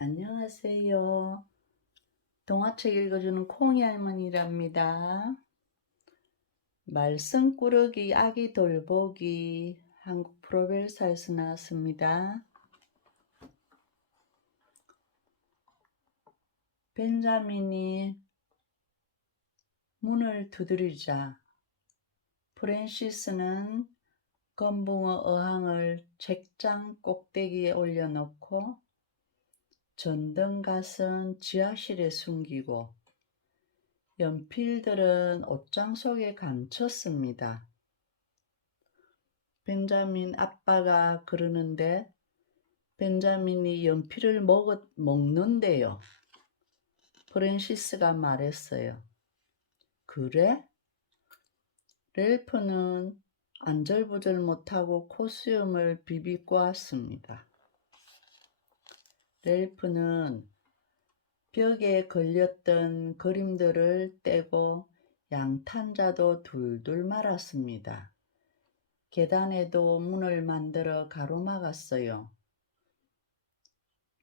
안녕하세요. 동화책 읽어주는 콩이 할머니랍니다. 말썽꾸러기 아기 돌보기 한국 프로벨사에서 나왔습니다. 벤자민이 문을 두드리자 프랜시스는 건붕어 어항을 책장 꼭대기에 올려놓고 전등갓은 지하실에 숨기고 연필들은 옷장 속에 감췄습니다. 벤자민 아빠가 그러는데 벤자민이 연필을 먹는데요. 프랜시스가 말했어요. 그래? 렐프는 안절부절 못하고 콧수염을 비비꼬았습니다. 렐프는 벽에 걸렸던 그림들을 떼고 양탄자도 둘둘 말았습니다. 계단에도 문을 만들어 가로막았어요.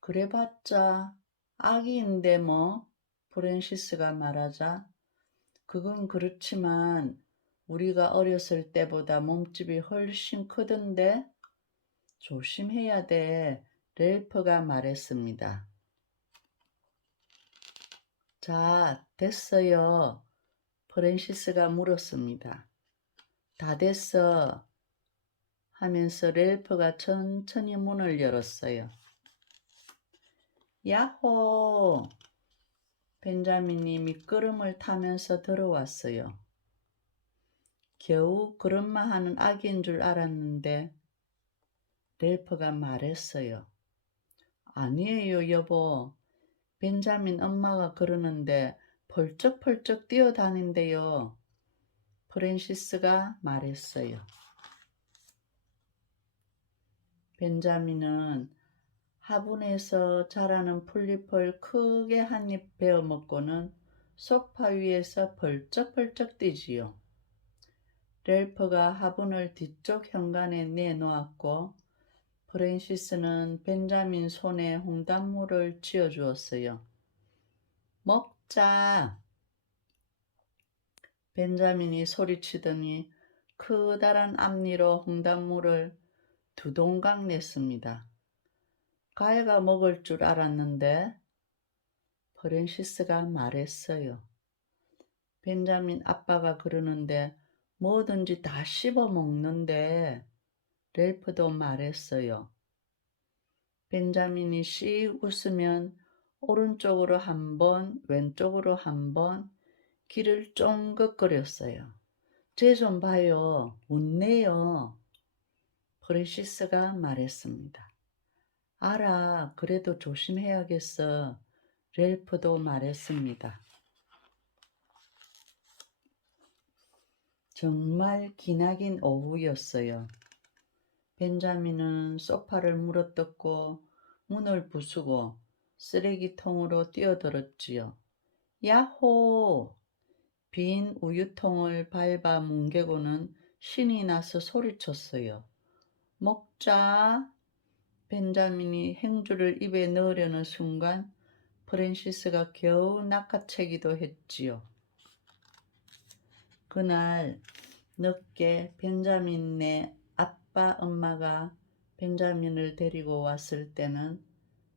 그래봤자 아기인데 뭐, 프랜시스가 말하자 그건 그렇지만 우리가 어렸을 때보다 몸집이 훨씬 크던데 조심해야 돼, 렐프가 말했습니다. 자, 됐어요, 프랜시스가 물었습니다. 다 됐어 하면서 렐프가 천천히 문을 열었어요. 야호! 벤자민이 밑거름을 타면서 들어왔어요. 겨우 그런만 하는 아기인 줄 알았는데 렐프가 말했어요. 아니에요, 여보. 벤자민 엄마가 그러는데 펄쩍펄쩍 뛰어다닌대요. 프랜시스가 말했어요. 벤자민은 화분에서 자라는 풀잎을 크게 한 입 베어 먹고는 소파 위에서 벌쩍벌쩍 뛰지요. 렐프가 화분을 뒤쪽 현관에 내놓았고 프랜시스는 벤자민 손에 홍단물을 쥐어주었어요. 먹자! 벤자민이 소리치더니 커다란 앞니로 홍단물을 두 동강 냈습니다. 가해가 먹을 줄 알았는데 프랜시스가 말했어요. 벤자민 아빠가 그러는데 뭐든지 다 씹어 먹는데 렐프도 말했어요. 벤자민이 씩 웃으면 오른쪽으로 한 번, 왼쪽으로 한 번 귀를 쫑긋거렸어요. 쟤 좀 봐요. 웃네요. 프랜시스가 말했습니다. 알아, 그래도 조심해야겠어. 렐프도 말했습니다. 정말 기나긴 오후였어요. 벤자민은 소파를 물어뜯고 문을 부수고 쓰레기통으로 뛰어들었지요. 야호! 빈 우유통을 밟아 뭉개고는 신이 나서 소리쳤어요. 먹자! 벤자민이 행주를 입에 넣으려는 순간 프랜시스가 겨우 낚아채기도 했지요. 그날 늦게 벤자민네 아빠 엄마가 벤자민을 데리고 왔을 때는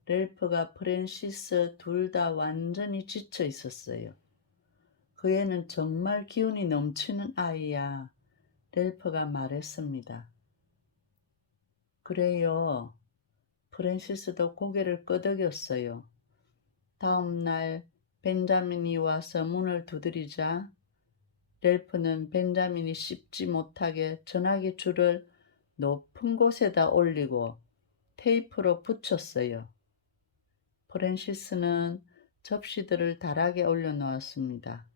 렐프가 프랜시스 둘 다 완전히 지쳐 있었어요. 그 애는 정말 기운이 넘치는 아이야, 렐프가 말했습니다. 그래요. 프랜시스도 고개를 끄덕였어요. 다음 날 벤자민이 와서 문을 두드리자 렐프는 벤자민이 씹지 못하게 전화기 줄을 높은 곳에다 올리고 테이프로 붙였어요. 프랜시스는 접시들을 다락에 올려놓았습니다.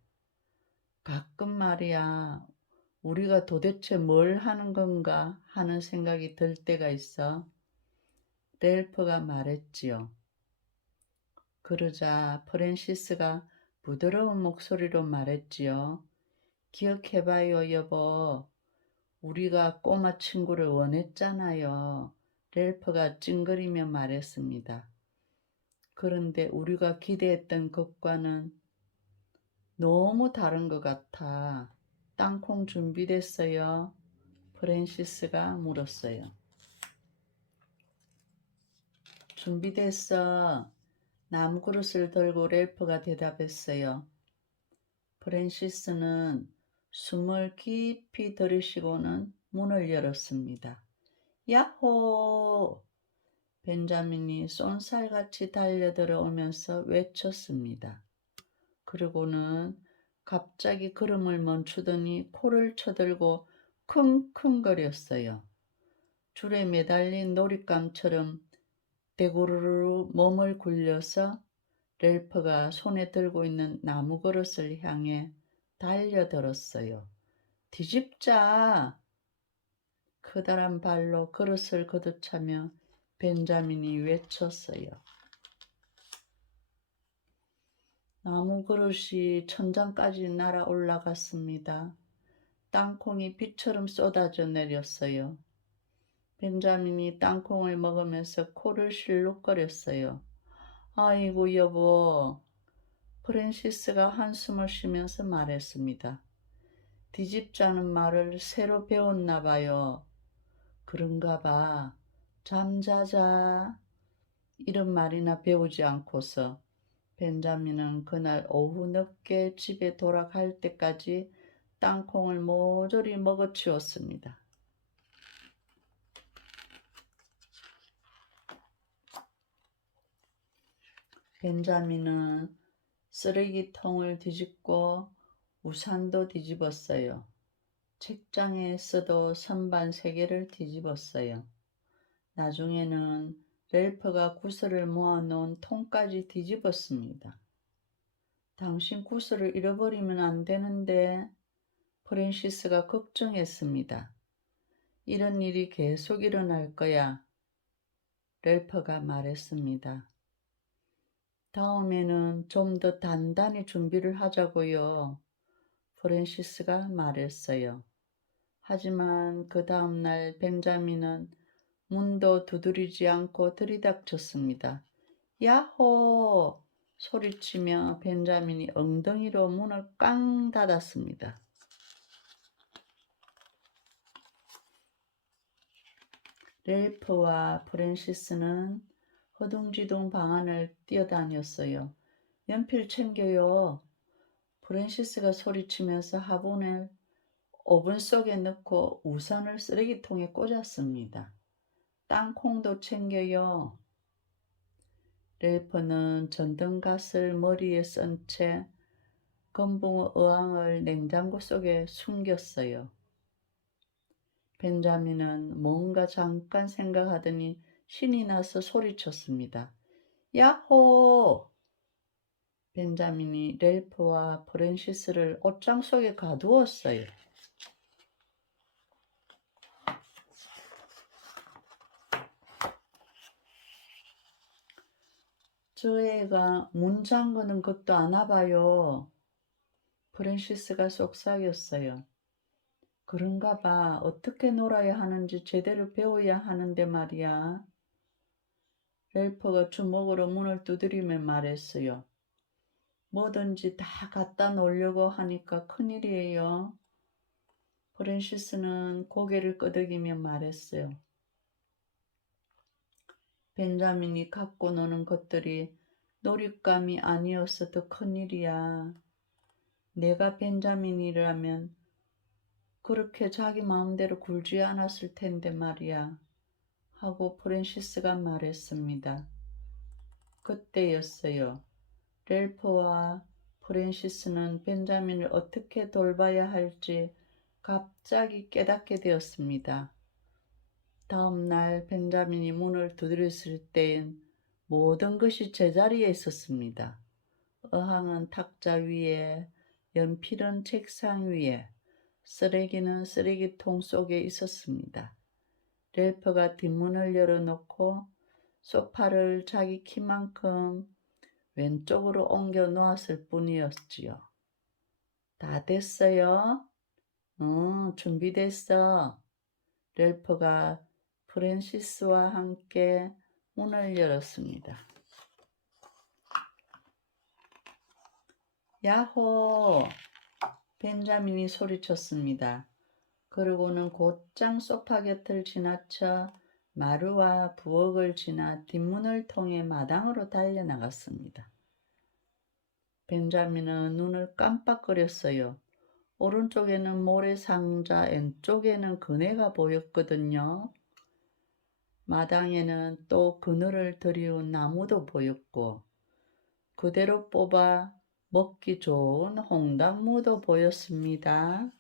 가끔 말이야, 우리가 도대체 뭘 하는 건가 하는 생각이 들 때가 있어. 렐프가 말했지요. 그러자 프랜시스가 부드러운 목소리로 말했지요. 기억해봐요, 여보. 우리가 꼬마 친구를 원했잖아요. 렐프가 찡그리며 말했습니다. 그런데 우리가 기대했던 것과는 너무 다른 것 같아. 땅콩 준비됐어요? 프랜시스가 물었어요. 준비됐어. 나무 그릇을 들고 래퍼가 대답했어요. 프랜시스는 숨을 깊이 들이쉬고는 문을 열었습니다. 야호! 벤자민이 쏜살같이 달려들어오면서 외쳤습니다. 그리고는 갑자기 걸음을 멈추더니 코를 쳐들고 킁킁거렸어요. 줄에 매달린 놀잇감처럼 대구르르 몸을 굴려서 렐프가 손에 들고 있는 나무 그릇을 향해 달려들었어요. 뒤집자! 커다란 발로 그릇을 걷어차며 벤자민이 외쳤어요. 나무 그릇이 천장까지 날아 올라갔습니다. 땅콩이 비처럼 쏟아져 내렸어요. 벤자민이 땅콩을 먹으면서 코를 실룩거렸어요. 아이고 여보, 프랜시스가 한숨을 쉬면서 말했습니다. 뒤집자는 말을 새로 배웠나 봐요. 그런가 봐. 잠자자. 이런 말이나 배우지 않고서 벤자민은 그날 오후 늦게 집에 돌아갈 때까지 땅콩을 모조리 먹어치웠습니다. 벤자민은 쓰레기통을 뒤집고 우산도 뒤집었어요. 책장에 써도 선반 3개를 뒤집었어요. 나중에는 렐프가 구슬을 모아놓은 통까지 뒤집었습니다. 당신 구슬을 잃어버리면 안 되는데, 프랜시스가 걱정했습니다. 이런 일이 계속 일어날 거야. 렐프가 말했습니다. 다음에는 좀 더 단단히 준비를 하자고요. 프랜시스가 말했어요. 하지만 그 다음날 벤자민은 문도 두드리지 않고 들이닥쳤습니다. 야호! 소리치며 벤자민이 엉덩이로 문을 깡 닫았습니다. 렐프와 프랜시스는 허둥지둥 방 안을 뛰어다녔어요. 연필 챙겨요. 프랜시스가 소리치면서 화분을 오븐 속에 넣고 우산을 쓰레기통에 꽂았습니다. 땅콩도 챙겨요. 렐프는 전등갓을 머리에 쓴 채 건붕어 어항을 냉장고 속에 숨겼어요. 벤자민은 뭔가 잠깐 생각하더니 신이 나서 소리쳤습니다. 야호! 벤자민이 렐프와 프랜시스를 옷장 속에 가두었어요. 저 애가 문 잠그는 것도 아나 봐요. 프랜시스가 속삭였어요. 그런가 봐. 어떻게 놀아야 하는지 제대로 배워야 하는데 말이야. 렐퍼가 주먹으로 문을 두드리며 말했어요. 뭐든지 다 갖다 놓으려고 하니까 큰일이에요. 프랜시스는 고개를 끄덕이며 말했어요. 벤자민이 갖고 노는 것들이 놀잇감이 아니어서 더 큰일이야. 내가 벤자민이라면 그렇게 자기 마음대로 굴지 않았을 텐데 말이야. 하고 프랜시스가 말했습니다. 그때였어요. 렐프와 프랜시스는 벤자민을 어떻게 돌봐야 할지 갑자기 깨닫게 되었습니다. 다음 날 벤자민이 문을 두드렸을 때엔 모든 것이 제자리에 있었습니다. 어항은 탁자 위에, 연필은 책상 위에, 쓰레기는 쓰레기통 속에 있었습니다. 렐프가 뒷문을 열어놓고 소파를 자기 키만큼 왼쪽으로 옮겨 놓았을 뿐이었지요. 다 됐어요? 응, 준비됐어. 렐프가 프랜시스와 함께 문을 열었습니다. 야호! 벤자민이 소리쳤습니다. 그러고는 곧장 소파 곁을 지나쳐 마루와 부엌을 지나 뒷문을 통해 마당으로 달려나갔습니다. 벤자민은 눈을 깜빡거렸어요. 오른쪽에는 모래상자, 왼쪽에는 그네가 보였거든요. 마당에는 또 그늘을 들이운 나무도 보였고 그대로 뽑아 먹기 좋은 홍당무도 보였습니다.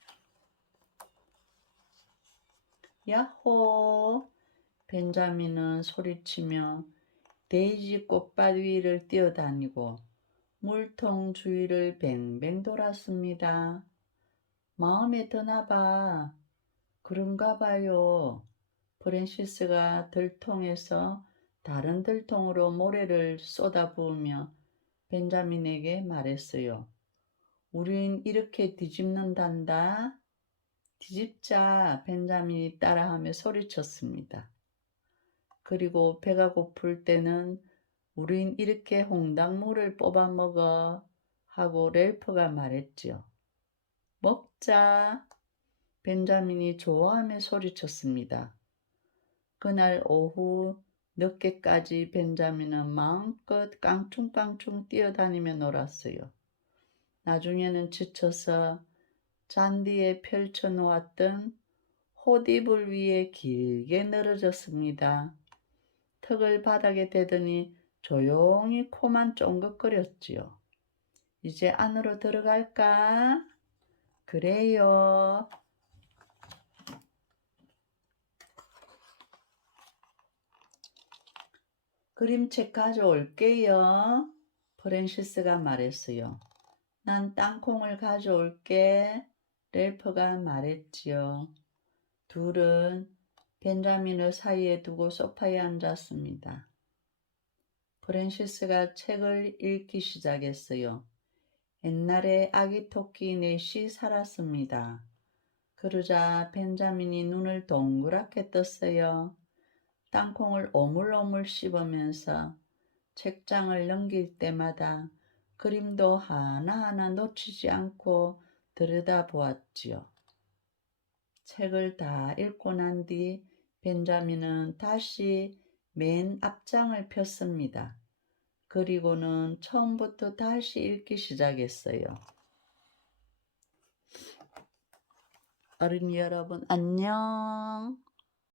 야호! 벤자민은 소리치며 데이지 꽃밭 위를 뛰어다니고 물통 주위를 뱅뱅 돌았습니다. 마음에 드나 봐. 그런가 봐요. 프랜시스가 들통에서 다른 들통으로 모래를 쏟아부으며 벤자민에게 말했어요. 우린 이렇게 뒤집는단다. 뒤집자. 벤자민이 따라하며 소리쳤습니다. 그리고 배가 고플 때는 우린 이렇게 홍당무를 뽑아 먹어 하고 렐프가 말했지요. 먹자. 벤자민이 좋아하며 소리쳤습니다. 그날 오후 늦게까지 벤자민은 마음껏 깡충깡충 뛰어다니며 놀았어요. 나중에는 지쳐서 잔디에 펼쳐 놓았던 호디불 위에 길게 늘어졌습니다. 턱을 바닥에 대더니 조용히 코만 쫑긋거렸지요. 이제 안으로 들어갈까? 그래요. 그림책 가져올게요. 프랜시스가 말했어요. 난 땅콩을 가져올게. 렐프가 말했지요. 둘은 벤자민을 사이에 두고 소파에 앉았습니다. 프랜시스가 책을 읽기 시작했어요. 옛날에 아기 토끼 넷이 살았습니다. 그러자 벤자민이 눈을 동그랗게 떴어요. 땅콩을 오물오물 씹으면서 책장을 넘길 때마다 그림도 하나하나 놓치지 않고 들여다보았지요. 책을 다 읽고 난 뒤 벤자민은 다시 맨 앞장을 폈습니다. 그리고는 처음부터 다시 읽기 시작했어요. 어린이 여러분, 안녕.